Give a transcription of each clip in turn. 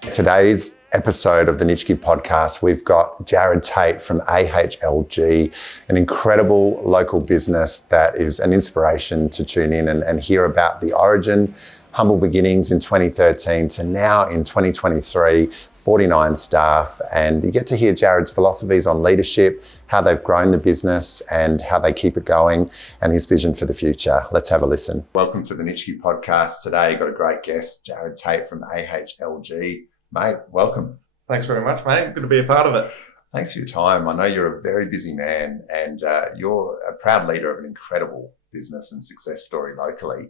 Today's episode of the Nitschke podcast, we've got Jarrad Tait from AHLG, an incredible local business that is an inspiration to tune in and hear about the origin, humble beginnings in 2013 to now in 2023, 49 staff. And you get to hear Jarrad's philosophies on leadership, how they've grown the business and how they keep it going, and his vision for the future. Let's have a listen. Welcome to the Nitschke podcast. Today, got a great guest, Jarrad Tait from AHLG. Mate, welcome. Thanks very much, mate. Good to be a part of it. Thanks for your time. I know you're a very busy man and you're a proud leader of an incredible business and success story locally.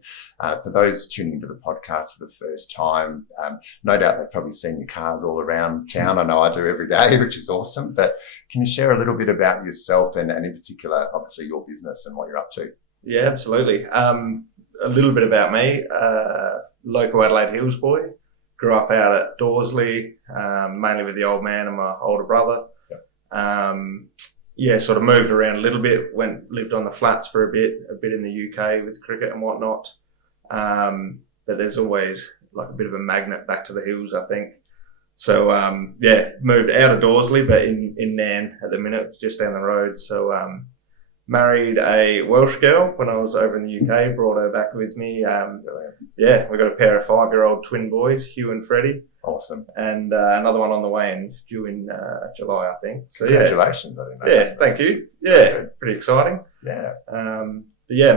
For those tuning into the podcast for the first time, no doubt they've probably seen your cars all around town. I know I do every day, which is awesome. But can you share a little bit about yourself and in particular, obviously, your business and what you're up to? Yeah, absolutely. A little bit about me. Local Adelaide Hills boy. Grew up out at Dorsley, mainly with the old man and my older brother. Yep. Sort of moved around a little bit, lived on the flats for a bit in the UK with cricket and whatnot. But there's always like a bit of a magnet back to the hills, I think. So, moved out of Dorsley, but in Nan at the minute, just down the road. So, married a Welsh girl when I was over in the UK, brought her back with me. We got a pair of 5-year-old twin boys, Hugh and Freddie. Awesome. And another one on the way and due in July, I think. So, congratulations. I didn't know that. Thank you. Yeah, pretty exciting. Yeah. And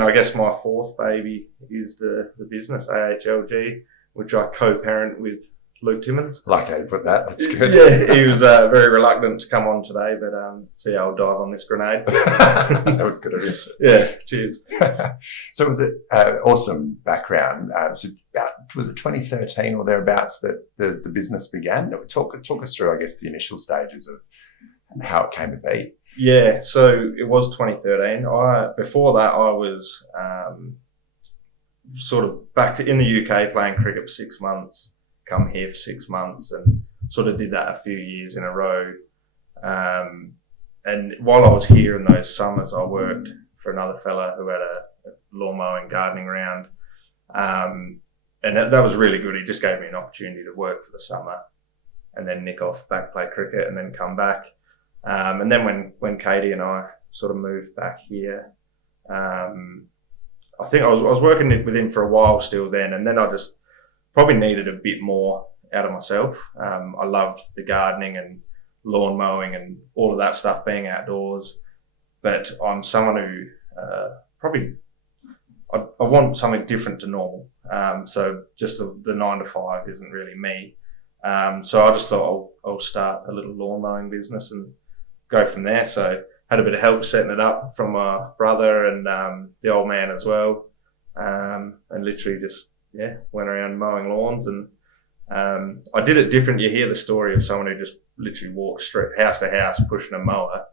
I guess my fourth baby is the business, AHLG, which I co-parent with Luke Timmins. Like how you put that, that's good. Yeah, he was very reluctant to come on today, but see how I'll dive on this grenade. That was good of you. Yeah, cheers. So was it awesome background? Was it 2013 or thereabouts that the business began? Talk us through, I guess, the initial stages of how it came to be. Yeah, so it was 2013. Before that, I was sort of back in the UK playing cricket for 6 months. Come here for 6 months and sort of did that a few years in a row. And while I was here in those summers, I worked for another fella who had a lawn mowing gardening round. And that was really good. He just gave me an opportunity to work for the summer and then nick off back, play cricket and then come back. And then when Katie and I sort of moved back here, I think I was working with him for a while still then, and then I just probably needed a bit more out of myself. I loved the gardening and lawn mowing and all of that stuff, being outdoors. But I'm someone who I want something different to normal. So just the 9 to 5 isn't really me. So I just thought I'll start a little lawn mowing business and go from there. So had a bit of help setting it up from my brother and the old man as well. And literally just went around mowing lawns, and I did it different. You hear the story of someone who just literally walked straight house to house pushing a mower,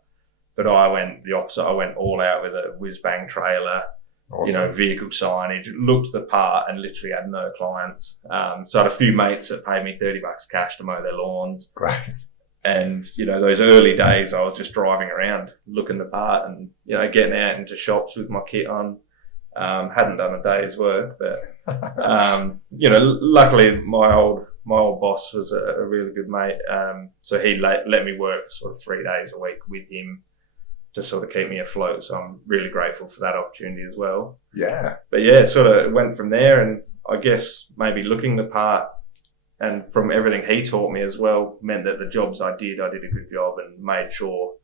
but I went the opposite. I went all out with a whiz-bang trailer, awesome. Vehicle signage, looked the part and literally had no clients. So I had a few mates that paid me $30 cash to mow their lawns. Great. And, those early days I was just driving around looking the part and, getting out into shops with my kit on. Hadn't done a day's work, but luckily my old boss was a really good mate, so he let me work sort of 3 days a week with him to sort of keep me afloat. So I'm really grateful for that opportunity as well. Yeah. But sort of went from there, and I guess maybe looking the part and from everything he taught me as well meant that the jobs I did a good job and made sure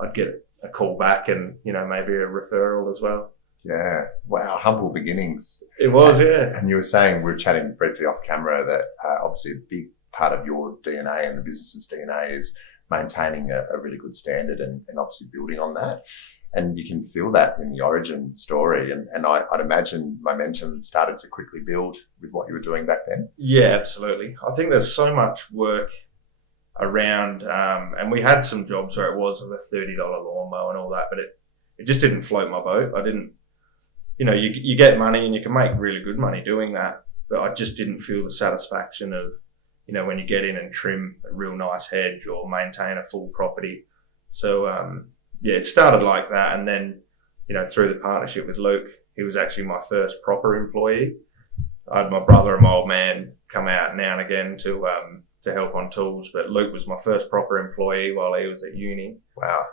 I'd get a call back and maybe a referral as well. Yeah. Wow. Humble beginnings. It was, yeah. And you were saying, we were chatting briefly off camera, that obviously a big part of your DNA and the business's DNA is maintaining a really good standard and obviously building on that. And you can feel that in the origin story. And I'd imagine momentum started to quickly build with what you were doing back then. Yeah, absolutely. I think there's so much work around, and we had some jobs where it was a $30 lawnmower and all that, but it just didn't float my boat. I didn't, you get money and you can make really good money doing that, but I just didn't feel the satisfaction of, when you get in and trim a real nice hedge or maintain a full property. So, it started like that. And then, through the partnership with Luke, he was actually my first proper employee. I had my brother and my old man come out now and again to to help on tools. But Luke was my first proper employee while he was at uni. Wow.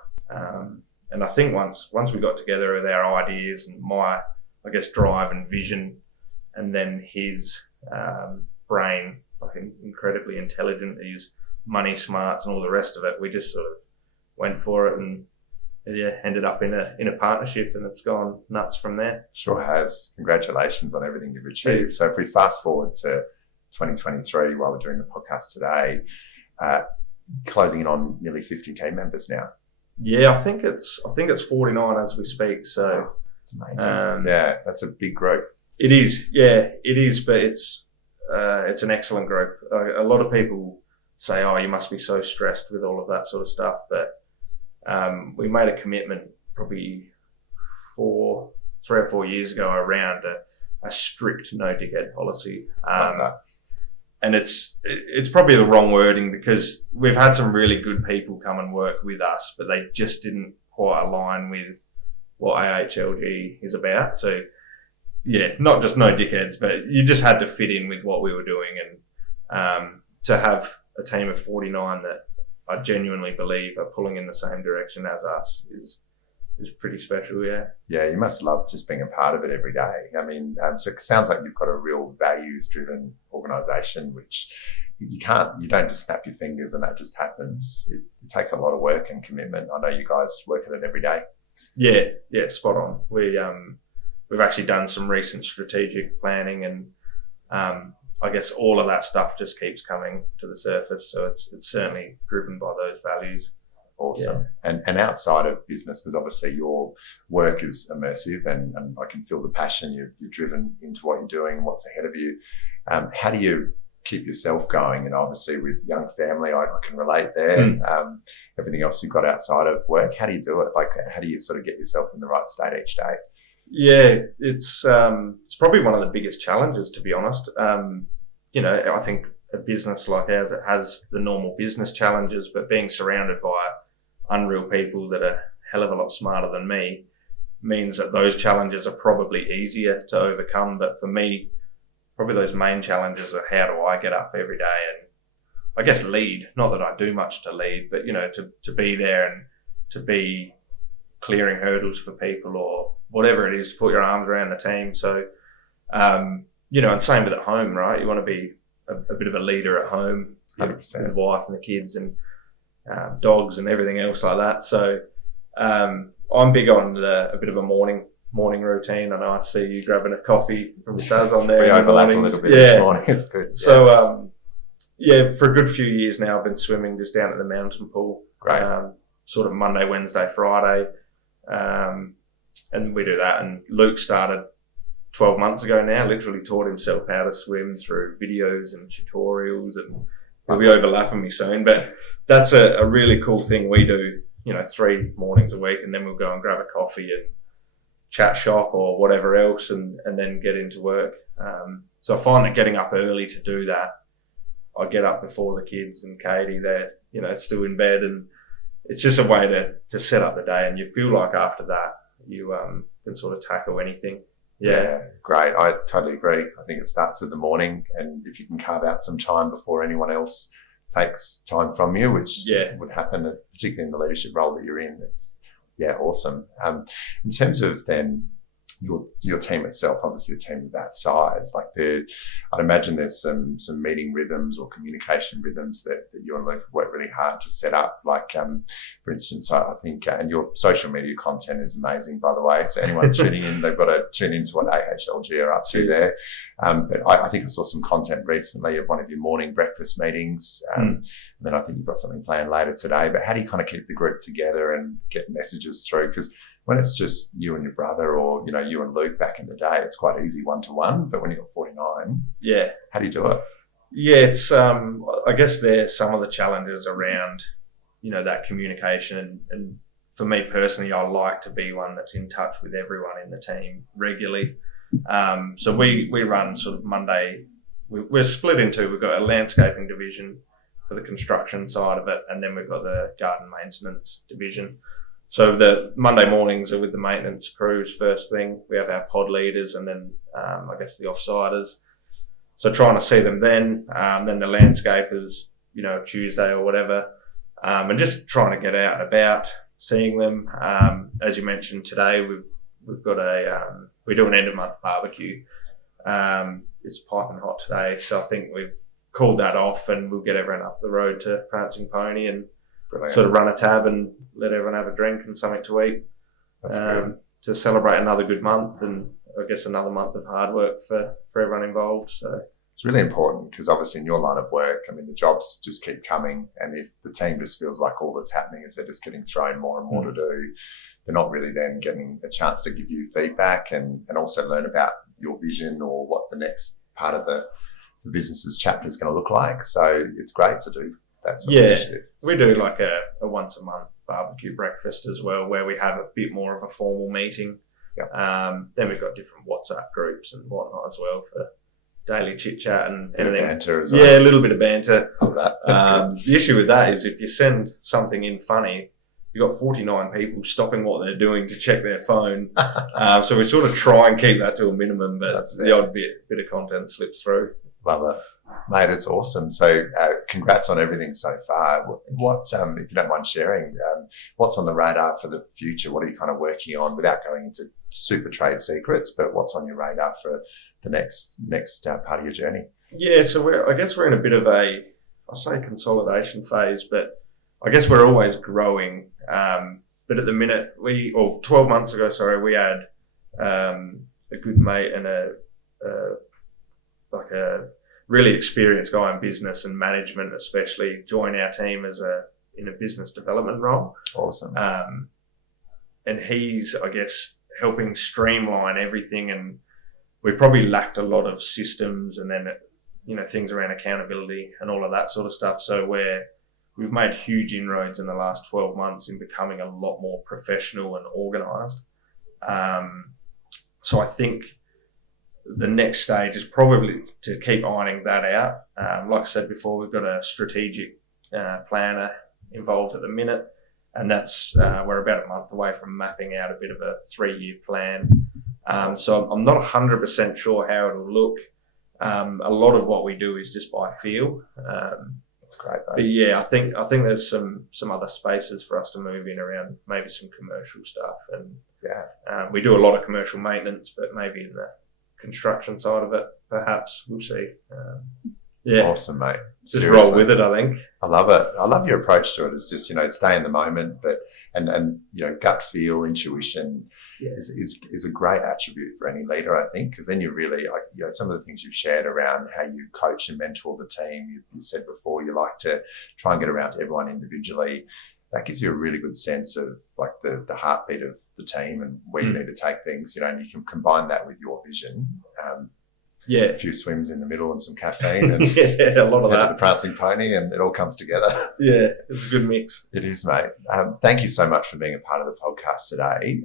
And I think once we got together with our ideas and my, I guess, drive and vision, and then his brain, like incredibly intelligent, he's money smarts and all the rest of it, we just sort of went for it and ended up in a partnership, and it's gone nuts from there. Sure has. Congratulations on everything you've achieved. So if we fast forward to 2023 while we're doing the podcast today, closing in on nearly 50 team members now. Yeah, I think it's 49 as we speak. So it's amazing. Yeah, that's a big group. It is. Yeah, it is. But it's an excellent group. A lot of people say, "Oh, you must be so stressed with all of that sort of stuff." But we made a commitment probably 3 or 4 years ago around a strict no dickhead policy. And it's probably the wrong wording, because we've had some really good people come and work with us, but they just didn't quite align with what AHLG is about. So yeah, not just no dickheads, but you just had to fit in with what we were doing. And to have a team of 49 that I genuinely believe are pulling in the same direction as us is pretty special. Yeah. Yeah, you must love just being a part of it every day. I mean, so it sounds like you've got a real values-driven organisation, which you don't just snap your fingers and that just happens. It takes a lot of work and commitment. I know you guys work at it every day. Yeah, spot on. We've actually done some recent strategic planning, and I guess all of that stuff just keeps coming to the surface. So it's certainly driven by those values. Awesome. Yeah. And outside of business, because obviously your work is immersive, and I can feel the passion. You're driven into what you're doing and what's ahead of you. How do you keep yourself going? And obviously with young family, I can relate there. Everything else you've got outside of work, how do you do it? Like, how do you sort of get yourself in the right state each day? Yeah, it's probably one of the biggest challenges, to be honest. I think a business like ours, it has the normal business challenges, but being surrounded by unreal people that are a hell of a lot smarter than me means that those challenges are probably easier to overcome. But for me, probably those main challenges are, how do I get up every day and I guess lead? Not that I do much to lead, but to be there and to be clearing hurdles for people or whatever it is, put your arms around the team. So, and same with at home, right? You want to be a bit of a leader at home, 100%. With the wife and the kids and dogs and everything else like that. So I'm big on a bit of a morning routine. I know I see you grabbing a coffee from Saz on there. We overlap a little bit this morning. It's good. Yeah. So for a good few years now, I've been swimming just down at the mountain pool. Great. Sort of Monday, Wednesday, Friday, and we do that. And Luke started 12 months ago now. Literally taught himself how to swim through videos and tutorials, and he'll be overlapping me soon. But that's a really cool thing we do, 3 mornings a week, and then we'll go and grab a coffee and chat shop or whatever else, and then get into work. So I find that getting up early to do that, I get up before the kids and Katie, they're, still in bed, and it's just a way to set up the day, and you feel like after that you can sort of tackle anything. Yeah, great. I totally agree. I think it starts with the morning, and if you can carve out some time before anyone else takes time from you, which would happen, particularly in the leadership role that you're in, it's awesome. In terms of then your team itself, obviously a team of that size, like I'd imagine there's some meeting rhythms or communication rhythms that you and Luke have worked really hard to set up. Like, for instance, I think, and your social media content is amazing, by the way. So anyone tuning in, they've got to tune into what AHLG are up to there. But I think I saw some content recently of one of your morning breakfast meetings. And then I think you've got something planned later today. But how do you kind of keep the group together and get messages through? Because when it's just you and your brother, or you and Luke back in the day, it's quite easy one-to-one. But when you've got 49, how do you do it? Yeah, it's I guess there's some of the challenges around that communication, and for me personally, I like to be one that's in touch with everyone in the team regularly. So we run sort of Monday. We're split into, we've got a landscaping division for the construction side of it, and then we've got the garden maintenance division. So the Monday mornings are with the maintenance crews first thing. We have our pod leaders, and then I guess the offsiders. So trying to see them then the landscapers, Tuesday or whatever, and just trying to get out and about, seeing them. As you mentioned today, we've got we do an end of month barbecue. It's piping hot today, so I think we've called that off, and we'll get everyone up the road to Prancing Pony and sort of run a tab and let everyone have a drink and something to eat. That's great. To celebrate another good month, and I guess another month of hard work for everyone involved. So it's really important because obviously in your line of work, I mean, the jobs just keep coming, and if the team just feels like all that's happening is they're just getting thrown more and more to do, they're not really then getting a chance to give you feedback and also learn about your vision or what the next part of the business's chapter is going to look like. So it's great to do that sort of initiative. We do like a once a month barbecue breakfast as well, where we have a bit more of a formal meeting. Yep. Then we've got different WhatsApp groups and whatnot as well for daily chit chat and anything. Banter as well. Yeah, a little bit of banter. Love that. That's good. The issue with that is if you send something in funny, you've got 49 people stopping what they're doing to check their phone. So we sort of try and keep that to a minimum, but the odd bit of content slips through. Love it. Mate, it's awesome. So congrats on everything so far. What's, if you don't mind sharing, what's on the radar for the future? What are you kind of working on without going into super trade secrets, but what's on your radar for the next part of your journey? Yeah, so I guess we're in a bit of I'll say consolidation phase, but I guess we're always growing. But at the minute, 12 months ago, we had a good mate and a really experienced guy in business and management, especially, join our team in a business development role. Awesome. And he's, I guess, helping streamline everything. And we probably lacked a lot of systems and then, things around accountability and all of that sort of stuff. So we've made huge inroads in the last 12 months in becoming a lot more professional and organised. So I think the next stage is probably to keep ironing that out. Like I said before, we've got a strategic planner involved at the minute, and that's we're about a month away from mapping out a bit of a 3-year plan. So I'm not 100% sure how it'll look. A lot of what we do is just by feel. That's great, though. But yeah, I think there's some other spaces for us to move in around maybe some commercial stuff, and we do a lot of commercial maintenance, but maybe in the construction side of it, perhaps. We'll see. Awesome, mate. Just roll with it, I think. I love it. I love your approach to it. It's just, stay in the moment, but and gut feel, intuition is a great attribute for any leader, I think, because then you really, some of the things you've shared around how you coach and mentor the team. You said before you like to try and get around to everyone individually. That gives you a really good sense of like the heartbeat of the team and where you need to take things, and you can combine that with your vision. A few swims in the middle and some caffeine and a lot of that. The Prancing Pony, and it all comes together. Yeah, it's a good mix. It is, mate. Thank you so much for being a part of the podcast today.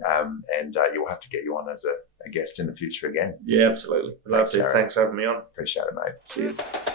And you'll have to get you on as a guest in the future again. Yeah, absolutely. Love to. Thanks for having me on. Appreciate it, mate. Cheers.